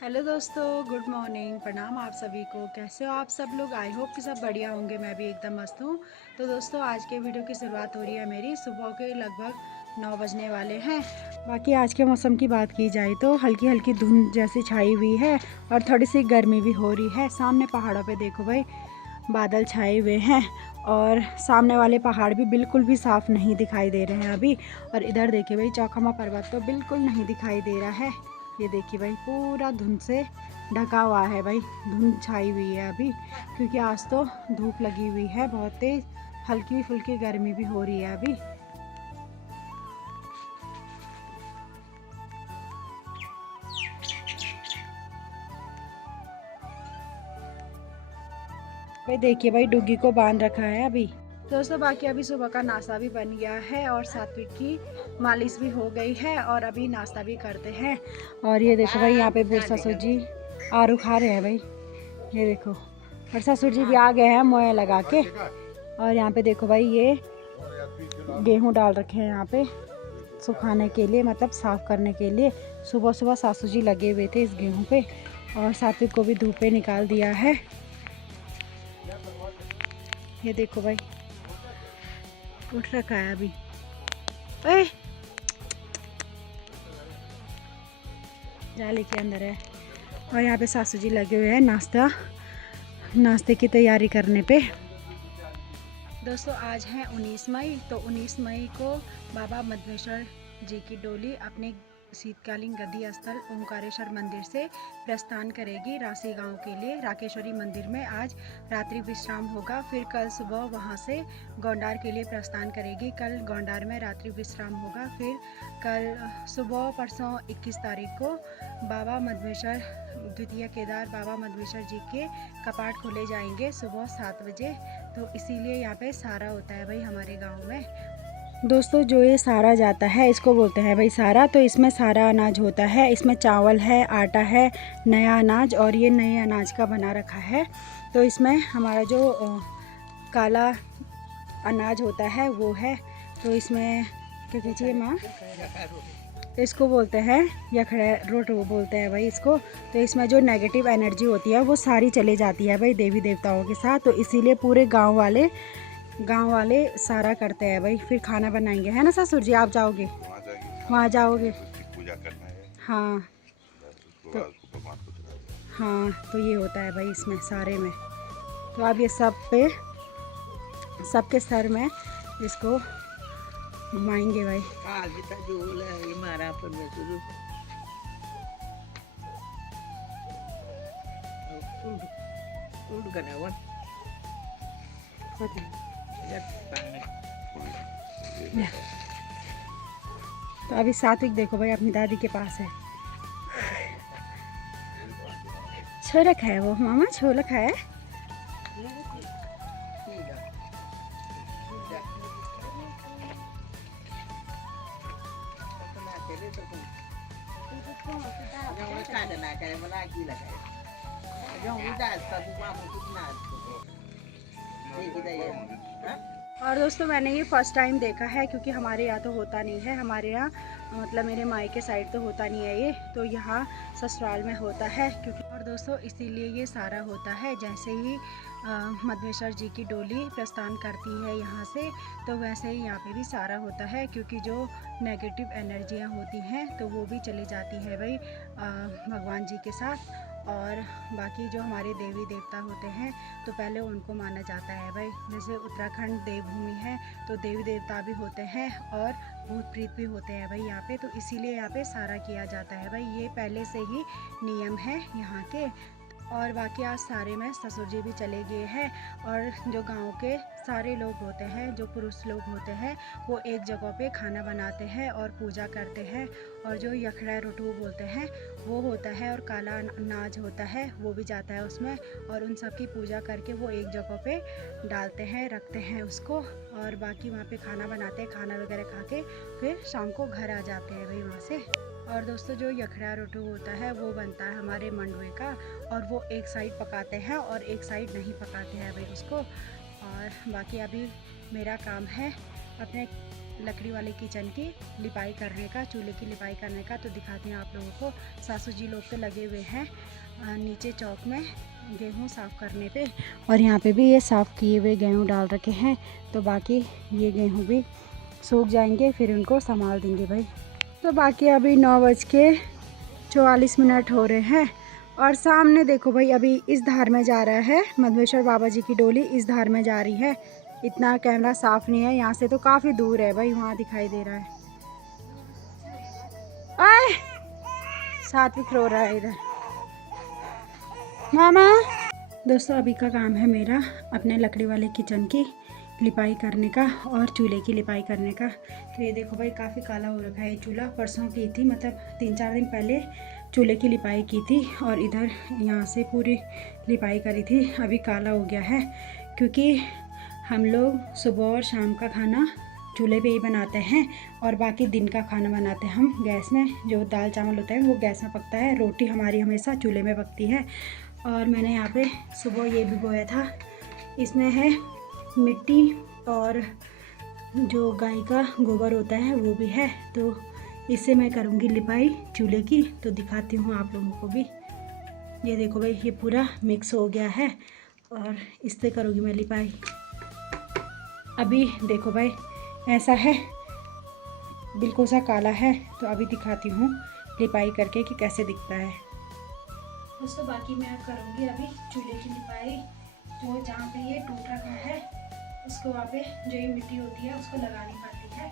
Hello दोस्तों, good morning, प्रणाम आप सभी को। कैसे हो आप सब लोग? आई होप कि सब बढ़िया होंगे। मैं भी एकदम मस्त हूँ। तो दोस्तों, आज के वीडियो की शुरुआत हो रही है मेरी सुबह के लगभग 9 बजने वाले हैं। बाकी आज के मौसम की बात की जाए तो हल्की हल्की धुंध जैसी छाई हुई है और थोड़ी सी गर्मी भी हो रही है। सामने पहाड़ों पे देखो भाई, बादल छाए हुए हैं और सामने वाले पहाड़ भी बिल्कुल भी साफ़ नहीं दिखाई दे रहे हैं अभी। और इधर देखिए भाई, चौखमा पर्वत तो बिल्कुल नहीं दिखाई दे रहा है। ये देखिए भाई, पूरा धुंध से ढका हुआ है भाई, धुंध छाई हुई है अभी, क्योंकि आज तो धूप लगी हुई है बहुत तेज़। हल्की फुल्की गर्मी भी हो रही है अभी। भाई देखिए भाई, डुग्गी को बांध रखा है अभी। दोस्तों, बाकी अभी सुबह का नाश्ता भी बन गया है और सात्विक की मालिश भी हो गई है और अभी नाश्ता भी करते हैं। और ये देखो भाई, यहाँ पे बुढ़ ससुर जी आरू खा रहे हैं भाई। ये देखो, और ससुर जी भी आ गए हैं मोया लगा के। और यहाँ पे देखो भाई, ये गेहूँ डाल रखे हैं यहाँ पे सुखाने के लिए, मतलब साफ़ करने के लिए। सुबह सुबह सासू जी लगे हुए थे इस गेहूँ पे और सात्विक को भी धूप पे निकाल दिया है। ये देखो भाई, उठ रखा है अभी। ए, जाली के अंदर है। और यहाँ पे सासू जी लगे हुए हैं नाश्ते की तैयारी करने पे। दोस्तों, आज है 19 मई। तो 19 मई को बाबा मधवेश्वर जी की डोली अपने शीतकालीन गद्दी स्थल ओंकारेश्वर मंदिर से प्रस्थान करेगी राशि गांव के लिए। राकेश्वरी मंदिर में आज रात्रि विश्राम होगा। फिर कल सुबह वहां से गोंडार के लिए प्रस्थान करेगी। कल गोंडार में रात्रि विश्राम होगा। फिर कल सुबह परसों 21 तारीख को बाबा मधवेश्वर द्वितीय केदार बाबा मधवेश्वर जी के कपाट खोले जाएंगे सुबह 7 बजे। तो इसीलिए यहाँ पे सारा होता है भाई हमारे गांव में। दोस्तों, जो ये सारा जाता है इसको बोलते हैं भाई सारा। तो इसमें सारा अनाज होता है। इसमें चावल है, आटा है, नया अनाज, और ये नए अनाज का बना रखा है। तो इसमें हमारा जो काला अनाज होता है वो है। तो इसमें क्या कीजिए माँ, इसको बोलते हैं यखड़ा रोट, वो बोलते हैं भाई इसको। तो इसमें जो नेगेटिव एनर्जी होती है वो सारी चली जाती है भाई देवी देवताओं के साथ। तो इसीलिए पूरे गांव वाले सारा करते हैं भाई। फिर खाना बनाएंगे, है ना ससुर जी? आप जाओगे वहाँ जाओगे? पूजा करना है। हाँ तो हाँ, तो ये होता है भाई इसमें सारे में। तो अब ये सबके सर में इसको घुमाएंगे भाई। तो अभी सात्विक देखो भाई अपनी दादी के पास है। छोला खाया वो मामा, छोला खाया। और दोस्तों, मैंने ये फर्स्ट टाइम देखा है, क्योंकि हमारे यहाँ तो होता नहीं है। हमारे यहाँ मतलब मेरे मायके साइड तो होता नहीं है ये, तो यहाँ ससुराल में होता है। क्योंकि और दोस्तों, इसीलिए ये सारा होता है। जैसे ही मधवेश्वर जी की डोली प्रस्थान करती है यहाँ से, तो वैसे ही यहाँ पे भी सारा होता है। क्योंकि जो नेगेटिव एनर्जियाँ होती हैं तो वो भी चली जाती है भाई भगवान जी के साथ। और बाकी जो हमारे देवी देवता होते हैं तो पहले उनको माना जाता है भाई। जैसे उत्तराखंड देवभूमि है, तो देवी देवता भी होते हैं और भूत प्रीत भी होते हैं भाई यहाँ पे। तो इसीलिए यहाँ पे सारा किया जाता है भाई। ये पहले से ही नियम है यहाँ के। और बाकी आज सारे में ससुर जी भी चले गए हैं। और जो गांव के सारे लोग होते हैं, जो पुरुष लोग होते हैं, वो एक जगह पे खाना बनाते हैं और पूजा करते हैं। और जो यखड़ा रोटू बोलते हैं वो होता है, और काला अनाज होता है वो भी जाता है उसमें। और उन सब की पूजा करके वो एक जगह पे डालते हैं, रखते हैं उसको। और बाकी वहाँ पे खाना बनाते हैं, खाना वगैरह खा के फिर शाम को घर आ जाते हैं भाई वहाँ से। और दोस्तों, जो यखड़ा रोटू होता है वो बनता है हमारे मंडवे का, और वो एक साइड पकाते हैं और एक साइड नहीं पकाते हैं भाई उसको। और बाकी अभी मेरा काम है अपने लकड़ी वाले किचन की लिपाई करने का, चूल्हे की लिपाई करने का। तो दिखाती हैं आप लोगों को। सासू जी लोग तो लगे हुए हैं नीचे चौक में गेहूं साफ़ करने पे, और यहाँ पे भी ये साफ़ किए हुए गेहूं डाल रखे हैं। तो बाकी ये गेहूं भी सूख जाएंगे, फिर उनको संभाल देंगे भाई। तो बाकी अभी 9:44 हो रहे हैं, और सामने देखो भाई अभी इस धार में जा रहा है मधवेश्वर बाबा जी की डोली, इस धार में जा रही है। इतना कैमरा साफ़ नहीं है, यहाँ से तो काफ़ी दूर है भाई, वहाँ दिखाई दे रहा है। आए सात्विक रो रहा है इधर मामा। दोस्तों अभी का काम है मेरा अपने लकड़ी वाले किचन की लिपाई करने का और चूल्हे की लिपाई करने का। तो ये देखो भाई काफ़ी काला हो रखा है चूल्हा। परसों की थी, मतलब 3-4 दिन पहले चूल्हे की लिपाई की थी, और इधर यहाँ से पूरी लिपाई करी थी। अभी काला हो गया है क्योंकि हम लोग सुबह और शाम का खाना चूल्हे पे ही बनाते हैं, और बाकी दिन का खाना बनाते हैं हम गैस में। जो दाल चावल होता है वो गैस में पकता है, रोटी हमारी हमेशा चूल्हे में पकती है। और मैंने यहाँ पे सुबह ये भिगोया था, इसमें है मिट्टी और जो गाय का गोबर होता है वो भी है। तो इससे मैं करूँगी लिपाई चूल्हे की, तो दिखाती हूँ आप लोगों को भी। ये देखो भाई ये पूरा मिक्स हो गया है, और इससे करूँगी मैं लिपाई। अभी देखो भाई ऐसा है, बिल्कुल सा काला है। तो अभी दिखाती हूँ लिपाई करके कि कैसे दिखता है। दोस्तों बाकी मैं करूँगी अभी चूल्हे की लिपाई। जो जहाँ पे ये टूट रखा है उसको वहाँ पे जो ये मिट्टी होती है उसको लगानी पड़ती है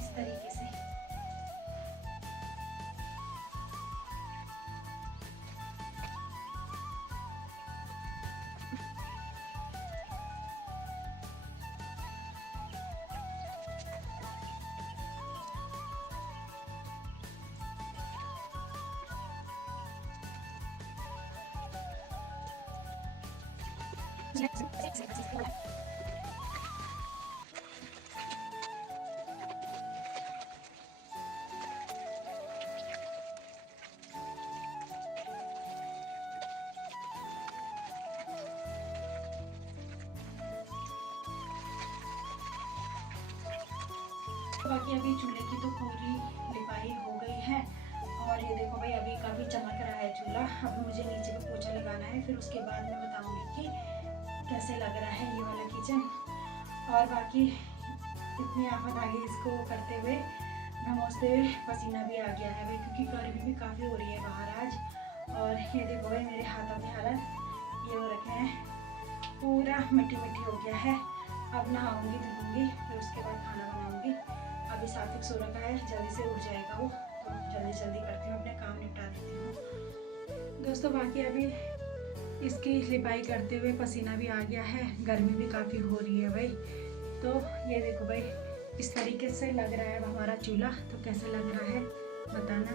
इस तरीके से। बाकी अभी चूल्हे की तो पूरी लिपाई हो गई है, और ये देखो भाई अभी काफ़ी चमक रहा है चूल्हा। अब मुझे नीचे पे पोछा लगाना है, फिर उसके बाद मैं बताऊंगी कि कैसे लग रहा है ये वाला किचन। और बाकी इतनी आफत आ गई इसको करते हुए, घमोसते हुए पसीना भी आ गया है भाई, क्योंकि गर्मी भी काफ़ी हो रही है बाहर आज। और ये देखो भाई मेरे हाथों की हालत ये हो रखे हैं, पूरा मिट्टी मिट्टी हो गया है। अब नहाऊंगी धोऊंगी, फिर उसके बाद खाना बनाऊंगी। अभी सात्विक सो रखा है, जल्दी से उठ जाएगा वो, तो जल्दी जल्दी करती हूँ, अपने काम निपटा देती हूँ। दोस्तों बाकी अभी इसकी लिपाई करते हुए पसीना भी आ गया है, गर्मी भी काफ़ी हो रही है भाई। तो ये देखो भाई इस तरीके से लग रहा है अब हमारा चूल्हा। तो कैसा लग रहा है बताना।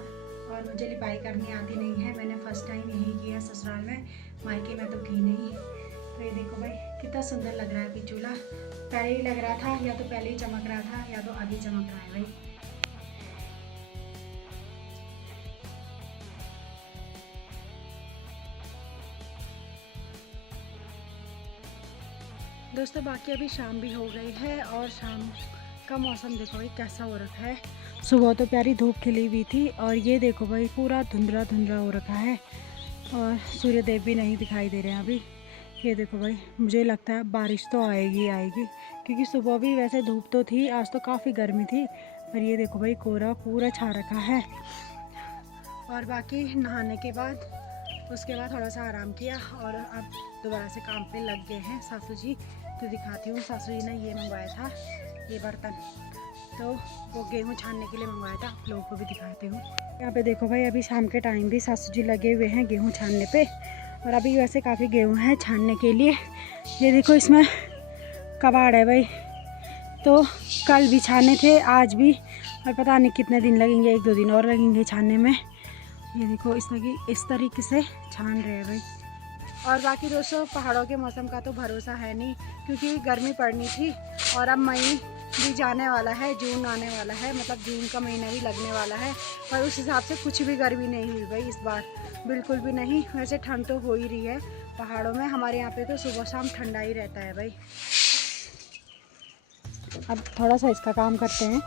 और मुझे लिपाई करनी आती नहीं है, मैंने फर्स्ट टाइम यही किया ससुराल में, मायके में तो की नहीं। तो ये देखो भाई कितना सुंदर लग रहा है अभी चूल्हा। पहले ही लग रहा था, या तो पहले ही चमक रहा था या तो अभी चमक रहा है भाई। दोस्तों बाकी अभी शाम भी हो गई है, और शाम का मौसम देखो भाई कैसा हो रखा है। सुबह तो प्यारी धूप खिली हुई थी, और ये देखो भाई पूरा धुंधला धुंधला हो रखा है, और सूर्यदेव भी नहीं दिखाई दे रहे हैं अभी। ये देखो भाई मुझे लगता है बारिश तो आएगी आएगी, क्योंकि सुबह भी वैसे धूप तो थी, आज तो काफ़ी गर्मी थी। पर ये देखो भाई कोहरा पूरा छा रखा है। और बाकी नहाने के बाद उसके बाद थोड़ा सा आराम किया, और अब दोबारा से काम पे लग गए हैं सासू जी। तो दिखाती हूँ, सासू जी ने ये मंगवाया था ये बर्तन, तो वो गेहूँ छानने के लिए मंगवाया था, आप लोगों को भी दिखाती हूँ। यहाँ पे देखो भाई अभी शाम के टाइम भी सासू जी लगे हुए हैं गेहूँ छानने पे, और अभी वैसे काफ़ी गेहूँ है छानने के लिए। ये देखो इसमें कबाड़ है भाई, तो कल भी छाने थे आज भी, और पता नहीं कितने दिन लगेंगे, 1-2 दिन और लगेंगे छानने में। ये देखो इस तरीके से छान रहे हैं भाई। और बाकी दोस्तों पहाड़ों के मौसम का तो भरोसा है नहीं, क्योंकि गर्मी पड़नी थी, और अब मई भी जाने वाला है, जून आने वाला है, मतलब जून का महीना भी लगने वाला है। पर उस हिसाब से कुछ भी गर्मी नहीं हुई भाई इस बार, बिल्कुल भी नहीं। वैसे ठंड तो हो ही रही है पहाड़ों में, हमारे यहाँ पे तो सुबह शाम ठंडा ही रहता है भाई। अब थोड़ा सा इसका काम करते हैं।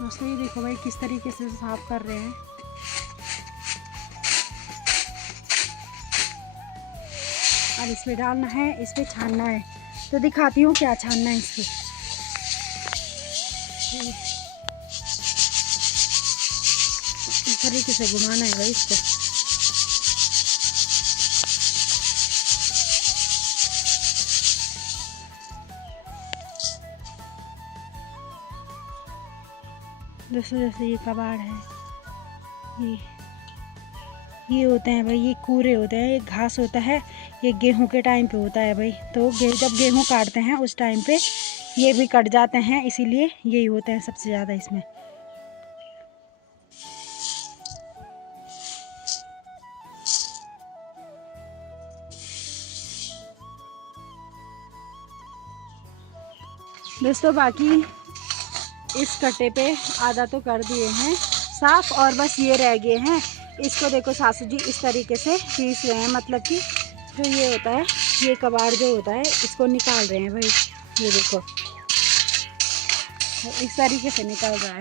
दोस्तों ये देखो भाई किस तरीके से साफ कर रहे हैं। और इस पे डालना है, इस पे छानना है। तो दिखाती हूँ क्या छानना है इस पे। इस तरीके से घुमाना है भाई इसको। दोस्तों जैसे ये कबाड़ है, ये होते हैं भाई, ये कूरे होते हैं, ये घास होता है, ये गेहूं के टाइम पे होता है भाई। तो जब गेहूं काटते हैं उस टाइम पे ये भी कट जाते हैं, इसीलिए यही होता है सबसे ज़्यादा इसमें। दोस्तों बाकी इस कट्टे पे आधा तो कर दिए हैं साफ, और बस ये रह गए हैं। इसको देखो सासू जी इस तरीके से पीस रहे हैं, मतलब कि जो ये होता है, ये कबाड़ जो होता है इसको निकाल रहे हैं भाई। ये देखो इस तरीके से निकल रहा है।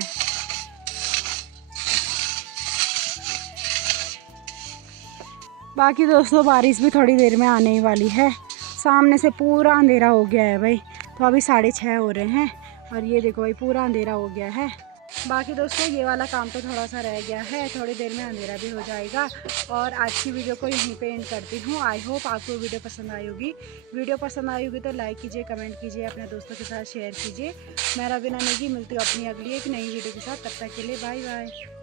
बाकी दोस्तों बारिश भी थोड़ी देर में आने ही वाली है। सामने से पूरा अंधेरा हो गया है भाई। तो अभी 6:30 हो रहे हैं और ये देखो भाई पूरा अंधेरा हो गया है। बाकी दोस्तों ये वाला काम तो थोड़ा सा रह गया है, थोड़ी देर में अंधेरा भी हो जाएगा। और आज की वीडियो को यहीं पे एंड करती हूँ। आई होप आपको वीडियो पसंद आई होगी। वीडियो पसंद आई होगी तो लाइक कीजिए, कमेंट कीजिए, अपने दोस्तों के साथ शेयर कीजिए। मैं रवीना नेगी मिलती हूँ अपनी अगली एक नई वीडियो के साथ। तब तक के लिए बाय बाय।